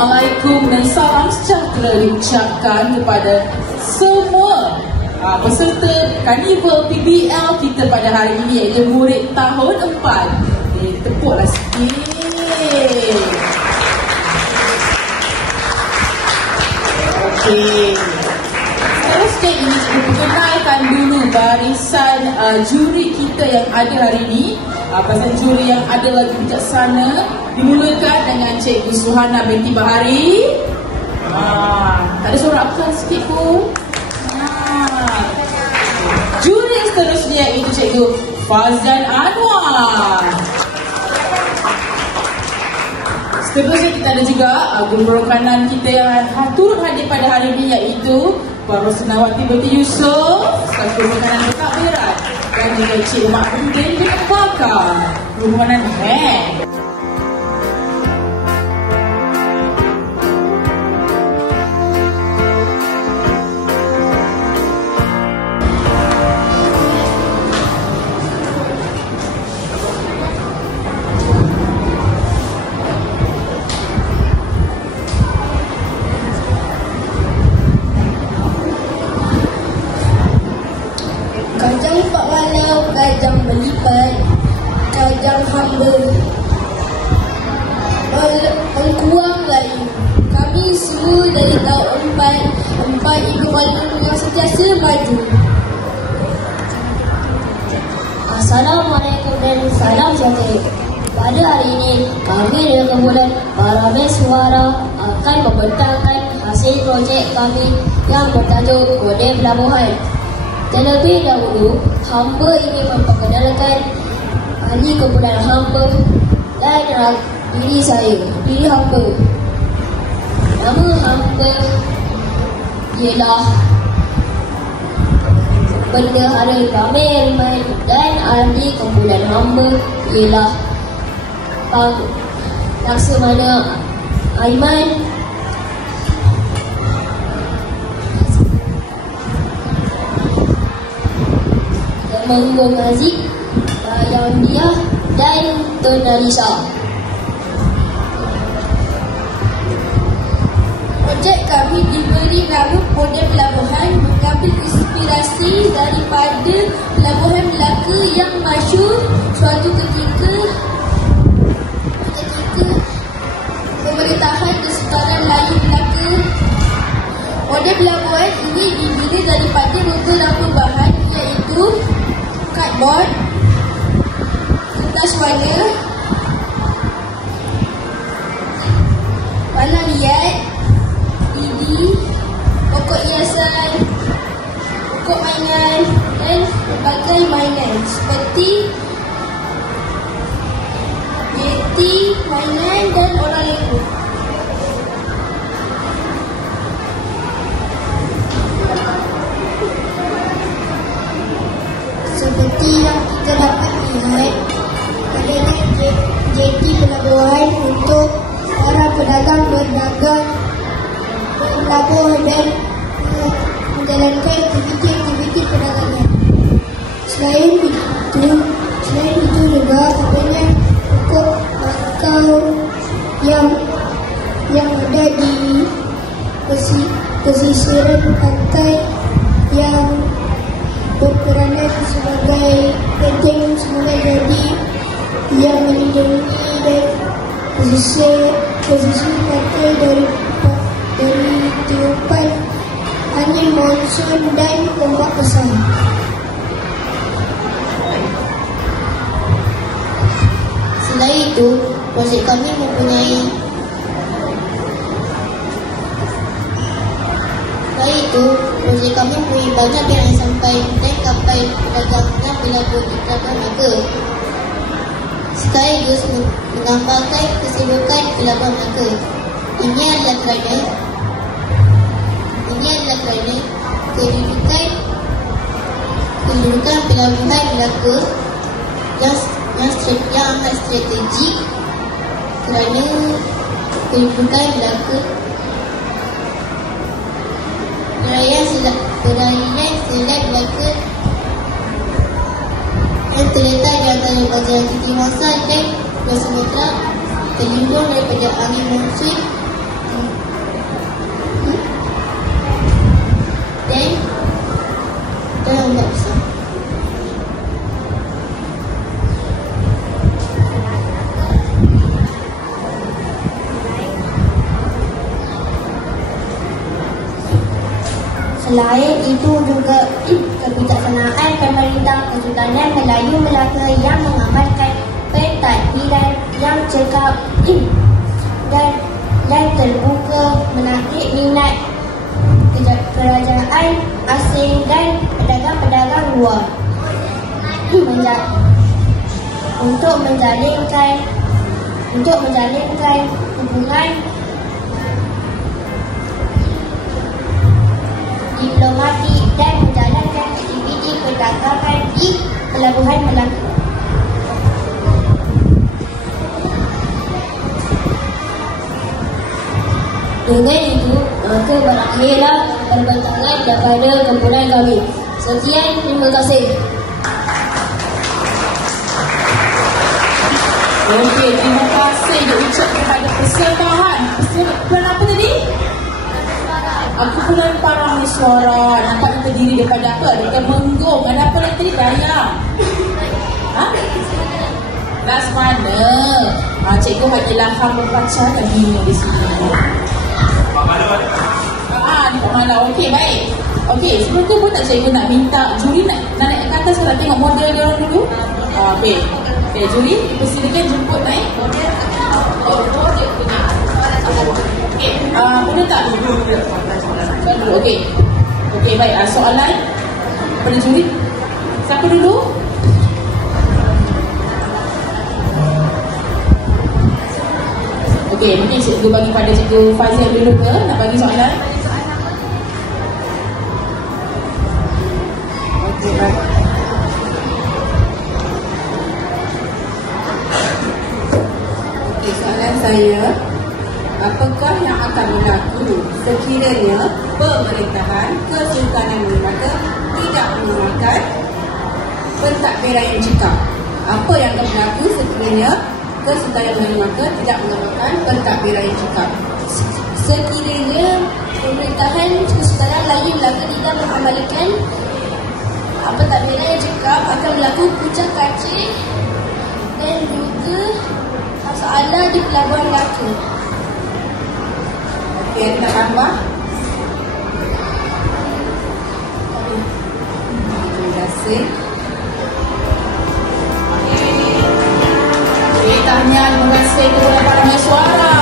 Assalamualaikum dan salam sejahtera diucapkan kepada semua peserta Karnival PBL kita pada hari ini, iaitu murid tahun 4. Tepuklah sikit. Okey. Seterusnya ini kita perkenalkan dulu barisan juri kita yang ada hari ini. Barisan juri yang ada lagi bijaksana, dimulakan dengan Cikgu Suhana binti Bahari. Tak ada suara apa sikit pun. Juri seterusnya itu Cikgu Fazan Anwar. Seterusnya kita ada juga guru perkanan kita yang turut hadir pada hari ini, iaitu Puan Rosnawati binti Yusof, selaku guru perkanan bertakbiran, dan juga Cik Mak Rudin bin Bakar, guru perkanan hand. Kajang empat walau, kajang melipat, kajang hamba, engkuang layu. Kami semua dari tahun 4 Ibu Malu dengan sentiasa maju. Assalamualaikum dan salam sejahtera. Pada hari ini, kami dengan kumpulan Parlimen Suara akan membentangkan hasil projek kami yang bertajuk Kode Pelabuhan. Terlebih dahulu, hamba ingin memperkenalkan ahli kumpulan hamba dan diri saya, diri hamba. Nama hamba ialah Bendahara Kamil Aiman dan ahli kumpulan hamba ialah Laksamana Aiman. Menggong Aziz, Yang Diah dan Tun Alisa. Projek kami diberi nama Kode Pelabuhan, mengambil inspirasi daripada pelabuhan Melaka yang masyhur suatu ketika pemerintahan Kesultanan Melayu Melaka. Kode pelabuhan ini dibina daripada beberapa bahan, iaitu cardboard, kertas warna, warna liat, lidi, pokok hiasan, pokok mainan dan berbagai mainan seperti yeti, mainan dan orang lego. Seperti yang kita dapat lihat, adanya jeti pelabuhan untuk para pedagang berdagang, berlabuh dan menjalankan aktiviti perdagangan. Selain itu juga adanya pokok bakau yang ada di pesisiran pantai yang berperanan sebagai penting sebagai jadi yang melindungi dan posisi pantai dari tiupan angin monsun dan ombak besar. Selain itu, projek kami mempunyai banyak pilihan sampai dan kapal pedagang yang berlabuh di pelabuhan Melaka, sekaligus menggambarkan kesibukan pelabuhan Melaka. Ini adalah kerana kedudukan pelabuhan Melaka yang amat strategik, kerana kedudukan Melaka perairan Selat Melaka yang terletak di antara bahagian Timur dan Pulau Sumatera, terlindung daripada angin monsun Dan yang tak bisa. Selain itu juga kebijaksanaan pemerintah Kesultanan Melayu Melaka yang mengamalkan pentadbiran yang cekap dan terbuka menarik minat kerajaan asing dan pedagang-pedagang luar untuk menjalinkan hubungan diplomatik dan menjalankan aktiviti perdagangan di Pelabuhan Melaka. Dengan itu, maka berakhirlah perbentangan daripada kumpulan kami. Sekian, terima kasih. Okey, terima kasih diucap kepada persembahan. Persembahan apa tadi? Kumpulan para mesuara. Nampak yang terdiri daripada apa? Ada Menggong. Ada apa lagi tadi? Dayang. Lasmana. Cikgu bagi lahar membaca lagi di sini. Pak Malau. Okey, baik. Okey, sebelum tu pun tak cikgu nak minta juri nak naik ke atas nak tengok model dia orang dulu. Okey. Okey, juri, persilakan jemput naik. Okey, boleh tak? Okey. Okey, baik. Soalan pada juri. Siapa dulu? Okey, mungkin cikgu bagi pada cikgu Fazil dulu ke nak bagi soalan? Okey, baik. Okey, soalan saya, apakah yang akan berlaku sekiranya pemerintahan Kesultanan Melaka tidak mengamalkan pentadbiran yang cekap? Apa yang akan berlaku sekiranya Kesultanan Melaka tidak mengamalkan pentadbiran yang cekap? Sekiranya pemerintahan Kesultanan Melayu Melaka tidak mengamalkan pentadbiran yang cekap, akan berlaku kucak kacir dan juga masalah di Pelabuhan Melaka. Okey, ada nak tambah? Terima kasih. Okey, tahniah, terima kasih kepada para mesuara.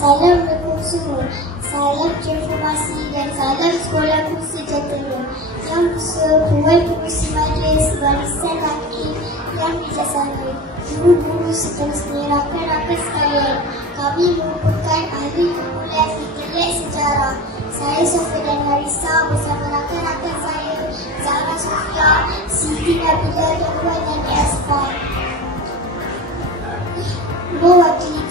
Assalamualaikum semua. Salam informasi dan salam sekolah sejahtera. Yang sesuai fungsi majlis barisan hakim yang bijaksana. Guru-guru seterusnya, rakan-rakan sekalian, kami merupakan ahli kumpulan intelek sejarah. Saya Sofia dan Marisa bersama rakan-rakan saya, Zahra Sofia, Siti Nabila dan Esfa, mewakili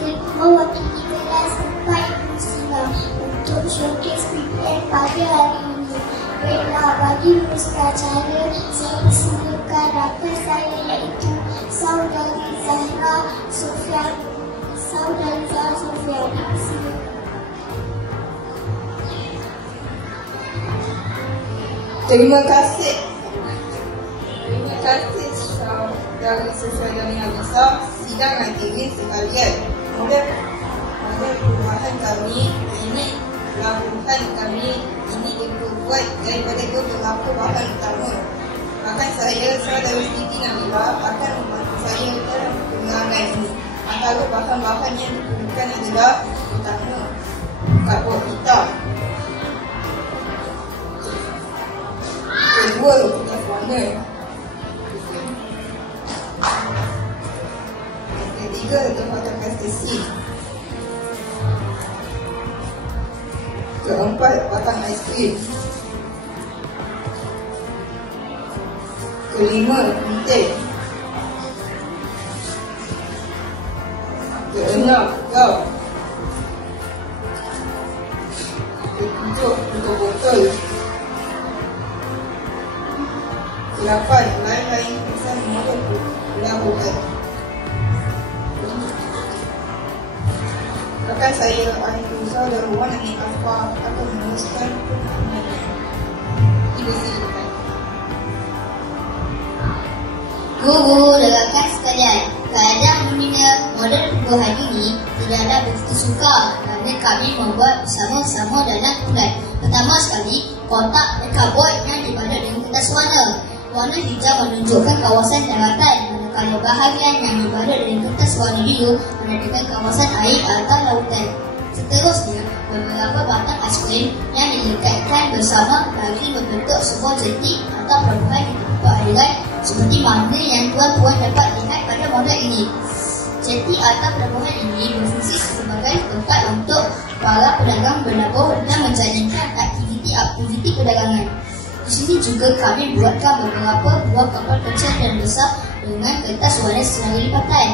kelas 4 Muslimah untuk showcase PPN pada hari ini. Baiklah, bagi meneruskan acara, saya persilakan rakan saya iaitu Saudari Zahra Sofia. Terima kasih. Terima kasih saudara sesuai yang besar sidang hadirin sekalian. Model perubahan kami ini, pelabuhan kami ini dibuat daripada beberapa bahan utama. Bahkan saya, saudara Siti Nabila akan membantu saya dalam pengurangan ini. Antara bahan-bahan yang diperlukan adalah pertama, karbon hitam. Kedua, kertas warna. Ketiga, tempatan Keempat, batang aiskrim. Kelima, penting. Keenam, kau. Ketujuh, tutup botol. Kelapan, lain-lain pesan model pelabuhan. Rakan saya Ahli Usaha dan Wan Ani Afar akan meneruskan pengalaman. Ibu silakan. Guru dan rakan sekalian, keadaan dunia modern pelabuhan ini tidaklah begitu sukar kerana kami membuat bersama-sama dalam bulan. Pertama sekali, kotak cardboard yang dibalut dengan kertas warna. Warna hijau menunjukkan kawasan daratan, manakala bahagian yang dibalut dengan kertas warna biru menunjukkan kawasan air atau lautan. Seterusnya, beberapa batang aiskrim yang dilekatkan bersama bagi membentuk sebuah jentik atau pelabuhan di tempat airan seperti mana yang tuan-tuan dapat lihat pada model ini. Jeti atau pelabuhan ini berfungsi sebagai tempat untuk para pedagang berlabuh dan menjalankan aktiviti perdagangan. Di sini juga kami buatkan beberapa buah kapal kecil dan besar dengan kertas warna setengah lipatan.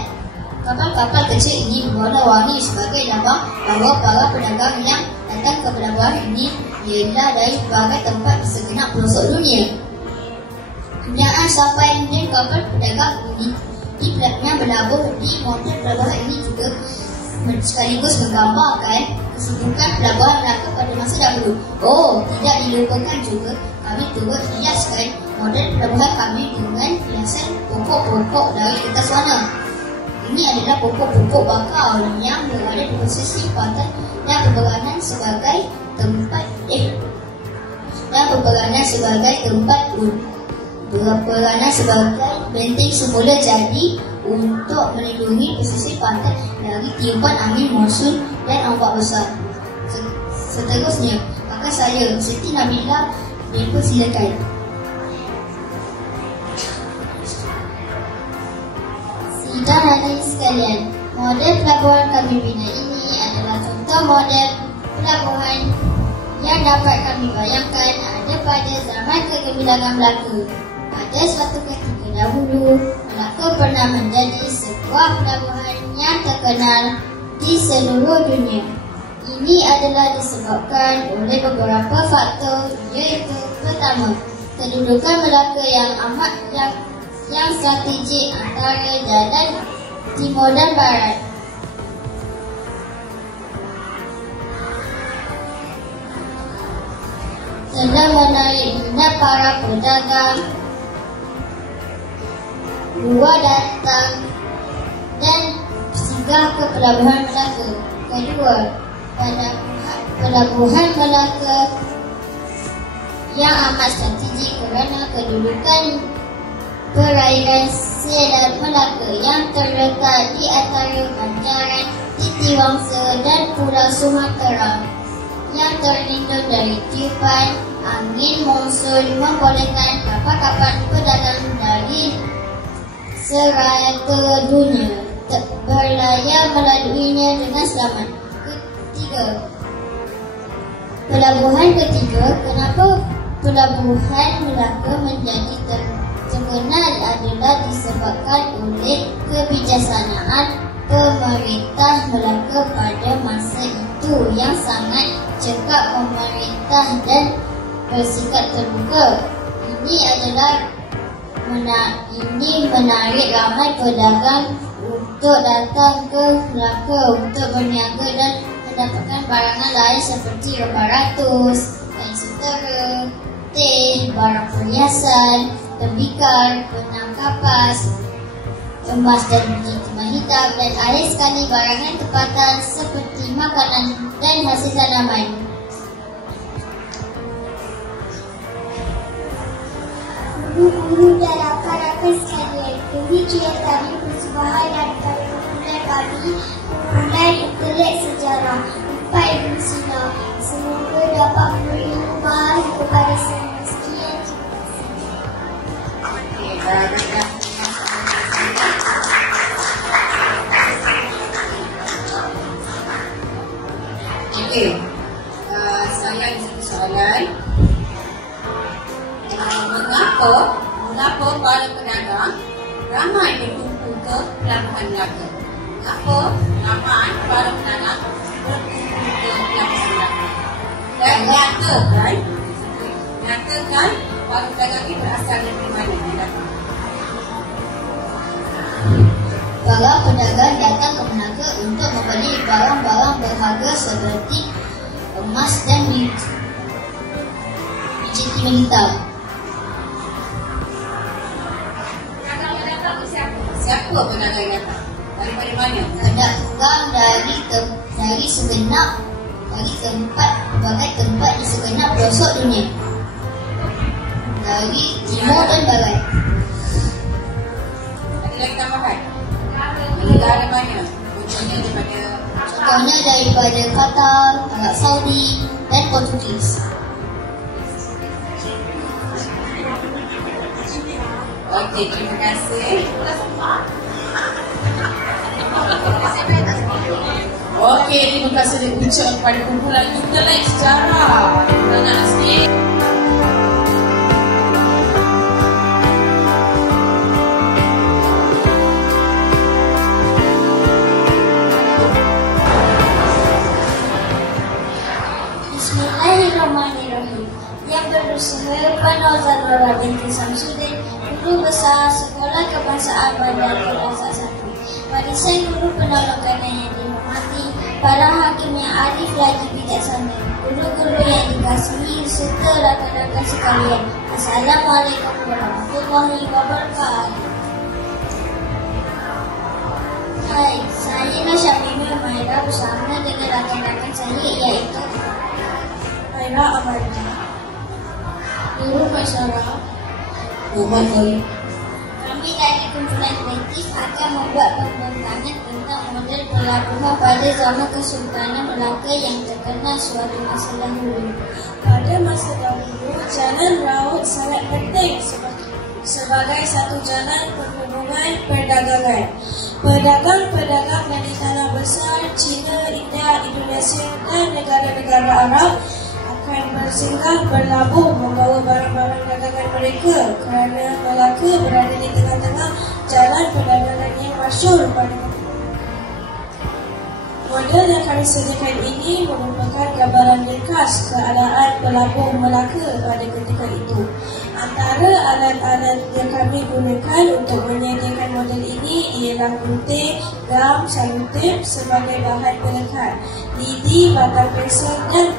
Kapal-kapal kecil ini berwarna-warni sebagai lambang bahawa para pedagang yang datang ke pelabuhan ini ialah dari berbagai tempat di segenap pelosok dunia. Kenyaan sampai dan kapal pedagang ini yang berlabuh di model pelabuhan ini juga sekaligus menggambarkan kesibukan pelabuhan Melaka pada masa dahulu. Tidak dilupakan juga kami turut hiaskan model pelabuhan kami dengan hiasan pokok-pokok dari kertas warna. Ini adalah pokok-pokok bakau yang berada di posisi pantai dan berperanan sebagai tempat berperanan sebagai benteng semula jadi untuk melindungi pesisir pantai dari tiupan angin monsun dan ombak besar. Seterusnya, kakak saya Siti Nabila dipersilakan. Sidang hadirin sekalian, model pelabuhan kami bina ini adalah contoh model pelabuhan yang dapat kami bayangkan ada pada zaman kegemilangan Melaka. Pada suatu ketika dahulu, Melaka pernah menjadi sebuah pelabuhan yang terkenal di seluruh dunia. Ini adalah disebabkan oleh beberapa faktor, iaitu pertama, kedudukan Melaka yang amat yang strategik antara jalan timur dan barat. Telah menarik minat para pedagang luar datang dan singgah ke pelabuhan Melaka. Kedua, pelabuhan Melaka yang amat strategik kerana kedudukan perairan Selat Melaka yang terletak di antara banjaran Titiwangsa dan Pulau Sumatera yang terlindung dari tiupan angin monsun membolehkan kapal-kapal pedagang dari serata dunia berlayar melaluinya dengan selamat. Pelabuhan ketiga, kenapa pelabuhan Melaka menjadi terkenal adalah disebabkan oleh kebijaksanaan pemerintah Melaka pada masa itu yang sangat cekap pemerintah dan bersikap terbuka. Ini menarik ramai pedagang untuk datang ke Melaka untuk berniaga dan mendapatkan barangan lain seperti rubah ratus, kain sutera, teh, barang perhiasan, tembikar, benang kapas, emas dan timah hitam, dan ada sekali barangan tempatan seperti makanan dan hasil tanaman. Guru-guru dan rakan-rakan sekalian, demikian tadi persembahan daripada kumpulan kami, kumpulan intelek sejarah 4 Ibn Sina. Semoga dapat memberi ilmu baharu kepada semua. Sekian. Saya Ayah di sini soalan. Mengapa para pedagang ramai berkumpul ke Pelabuhan Melaka? Mengapa ramai para pedagang berkumpul ke Pelabuhan Melaka? Dan nyatakan para pedagang ini berasal dari mana? Para pedagang datang ke Melaka untuk membeli barang-barang berharga seperti emas dan dijeti militer. Siapa pedagang yang datang? Daripada mana? Pedagang dari segenap berbagai tempat di segenap pelosok dunia, dari timur dan barat. Ada lagi tambahan? Negara mana? Contohnya daripada Qatar, Arab Saudi dan Portugis. Okey, terima kasih. Okey, terima kasih diucap kepada kumpulan intelek sejarah. Anak sikit. Bismillahirrahmanirrahim. Yang berusaha Panozan Nora binti Samsudin, guru besar Sekolah Kebangsaan Bandar Kelasa 1. Warisan guru penolongan yang dihormati, para hakim yang arif lagi bijaksana, guru-guru yang dikasihi serta rakan-rakan sekalian. Assalamualaikum warahmatullahi wabarakatuh. Hai, saya Nasha Mimir Maira bersama dengan rakan-rakan saya iaitu Maira Amarja, Guru Masyarakat Muhammad Khalid. Kami dari kumpulan kreatif akan membuat pembintangan tentang model pelabuhan pada zaman Kesultanan Melaka yang terkenal suatu masa dahulu. Pada masa dahulu, jalan laut sangat penting sebagai satu jalan perhubungan perdagangan. Pedagang-pedagang dari tanah besar, China, India, Indonesia dan negara-negara Arab akan bersinggah berlabuh membawa barang-barang dagangan mereka kerana Melaka berada di tengah-tengah jalan perdagangan yang masyhur pada model yang kami sediakan ini merupakan gambaran ringkas keadaan pelabuh Melaka pada ketika itu. Antara alat-alat yang kami gunakan untuk menyediakan model ini ialah gunting, gam, selotip sebagai bahan pelekat, lidi, batang pensel dan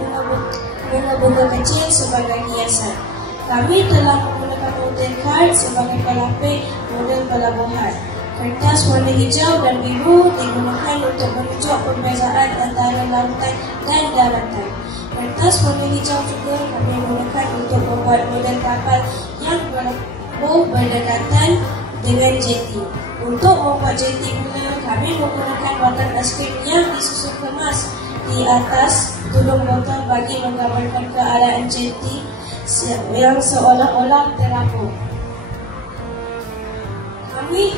bunga-bunga kecil sebagai hiasan. Kami telah menggunakan model kad sebagai pelapis model pelabuhan. Kertas warna hijau dan biru digunakan untuk menunjuk perbezaan antara lautan dan daratan. Kertas warna hijau juga kami gunakan untuk membuat model kapal yang berlabuh berdekatan dengan jeti. Untuk membuat jeti pula, kami menggunakan batang aiskrim yang disusun kemas di atas tudung botol bagi menggambarkan keadaan jeti yang seolah-olah terapung. Kami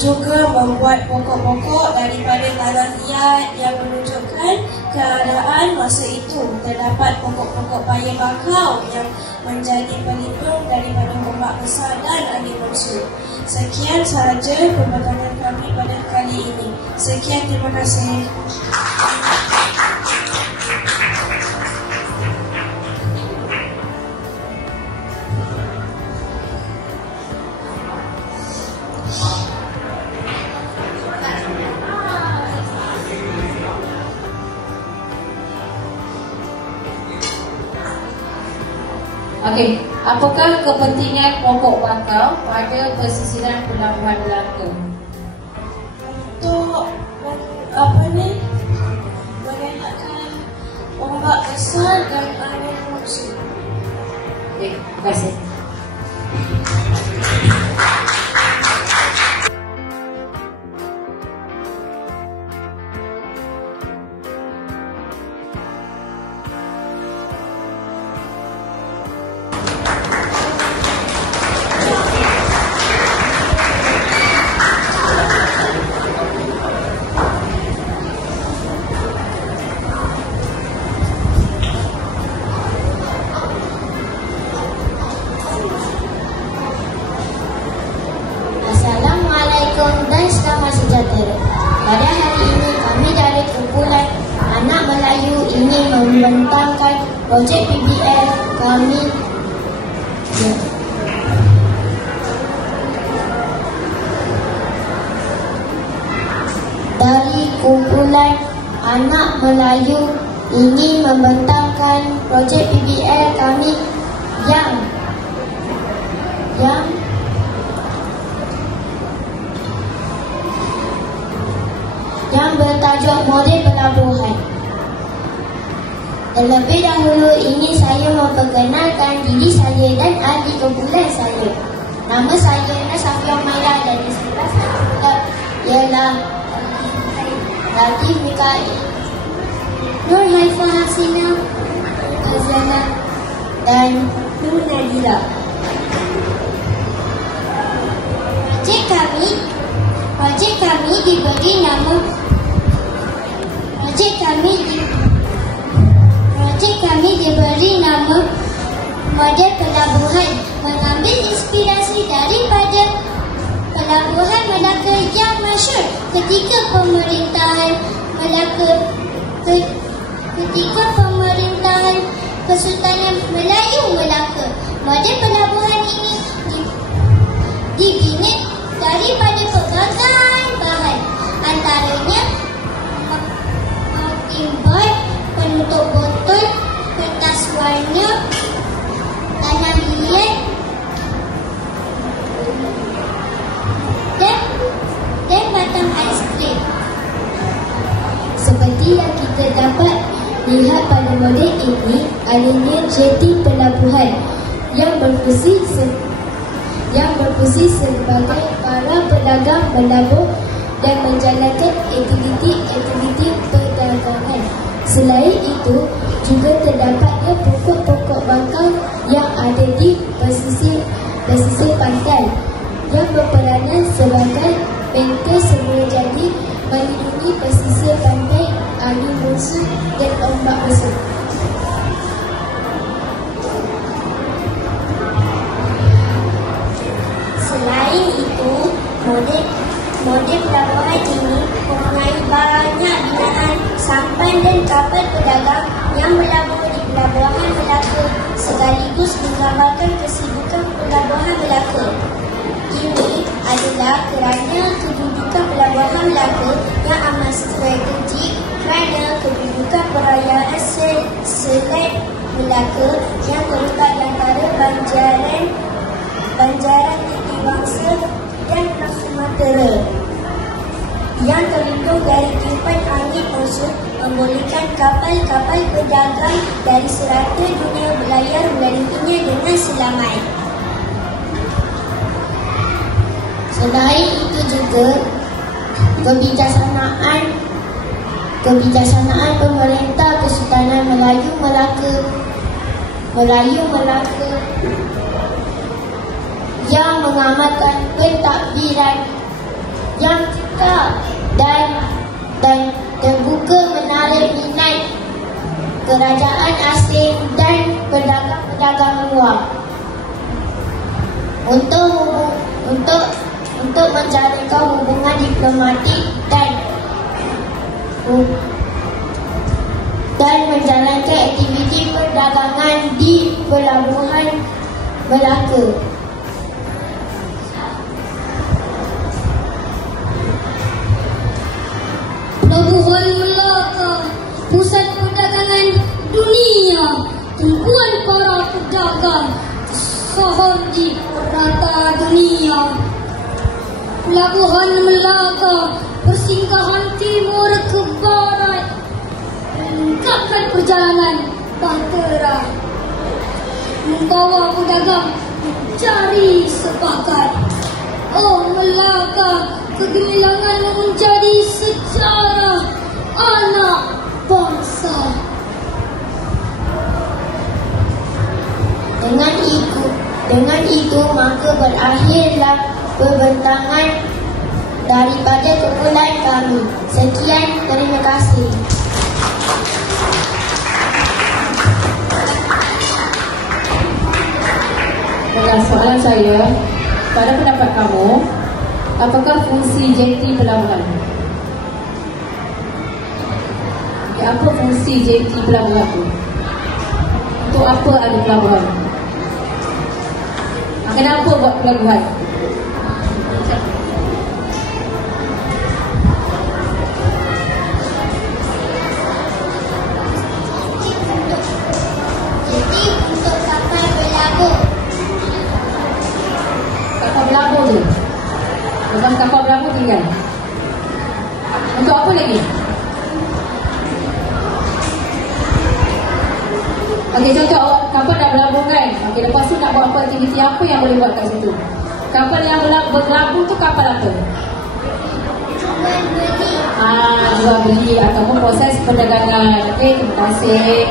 juga membuat pokok-pokok daripada tanah liat yang menunjukkan keadaan masa itu. Terdapat pokok-pokok paya bakau yang menjadi pelindung daripada ombak besar dan angin monsun. Sekian sahaja pembahasan kami pada kali ini. Sekian, terima kasih. Okey, apakah kepentingan pokok bakau pada pesisiran Pelabuhan Melaka? Untuk mengelakkan ombak besar dan angin monsun. Okey, terima kasih. projek PBL kami dari kumpulan anak Melayu ingin membentangkan projek PBL kami yang bertajuk Model Pelabuhan. Terlebih dahulu ingin saya memperkenalkan diri saya dan ahli kumpulan saya. Nama saya Nasafia Maila dan di sebelah saya ialah Latif Mikael, Nur Haifa Hasina, Azana dan Nur Nadira. Projek kami diberi nama Model Pelabuhan, mengambil inspirasi daripada Pelabuhan Melaka yang masyhur ketika pemerintahan Kesultanan Melayu Melaka. Model pelabuhan ini dibina daripada pelbagai bahan, antaranya timbal, penutup botol, kertas warna, tanah liat dan batang aiskrim. Seperti yang kita dapat lihat pada model ini, adanya jeti pelabuhan yang berfungsi sebagai para pedagang melabur dan menjalankan aktiviti perdagangan. Selain itu, juga terdapatnya pokok-pokok bakau yang ada di pesisir pantai yang berperanan sebagai benteng semula jadi melindungi pesisir pantai angin monsun dan ombak besar. Selain itu, model pelabuhan ini mempunyai banyak binaan sampan dan kapal pedagang yang berlabur di Pelabuhan Melaka, sekaligus menggambarkan kesibukan Pelabuhan Melaka. Ini adalah kerana kedudukan Pelabuhan Melaka yang amat strategik, kerana kedudukan perayaan Selat Melaka yang terletak di antara Banjaran Bangsa dan Sumatera, yang terlindung dari tiupan angin monsun, membolehkan kapal-kapal pedagang dari serata dunia berlayar melalui dengan selamat. Selain itu juga kebijaksanaan pemerintah Kesultanan Melayu Melaka yang mengamalkan pentadbiran yang cekap dan terbuka menarik minat kerajaan asing dan pedagang luar untuk menjalinkan hubungan diplomatik dan menjalankan aktiviti perdagangan di Pelabuhan Melaka. Pelabuhan Melaka, pusat perdagangan dunia, tumpuan para pedagang saham di rata dunia. Pelabuhan Melaka, persinggahan timur ke barat, melengkapkan perjalanan bahtera, membawa pedagang mencari sepakat. Oh Melaka, kegemilangan menjadi sejarah anak bangsa. Dengan itu maka berakhirlah perbentangan daripada kumpulan kami. Sekian, terima kasih. Soalan saya, pada pendapat kamu, apakah fungsi jeti pelabuhan? Apa fungsi jeti pelabuhan itu? Untuk apa ada pelabuhan? Kenapa buat pelabuhan? Jadi untuk kapal berlabuh. Kapal berlabuh tu. Lepas kapal berlabuh tinggal. Untuk apa lagi? Okey, contoh awak kapal dah berlabuh kan. Okey, lepas tu nak buat apa aktiviti apa yang boleh buat kat situ? Kapal yang berlabuh tu kapal apa? Jual beli. Jual beli ataupun proses perdagangan. Okey, terima kasih.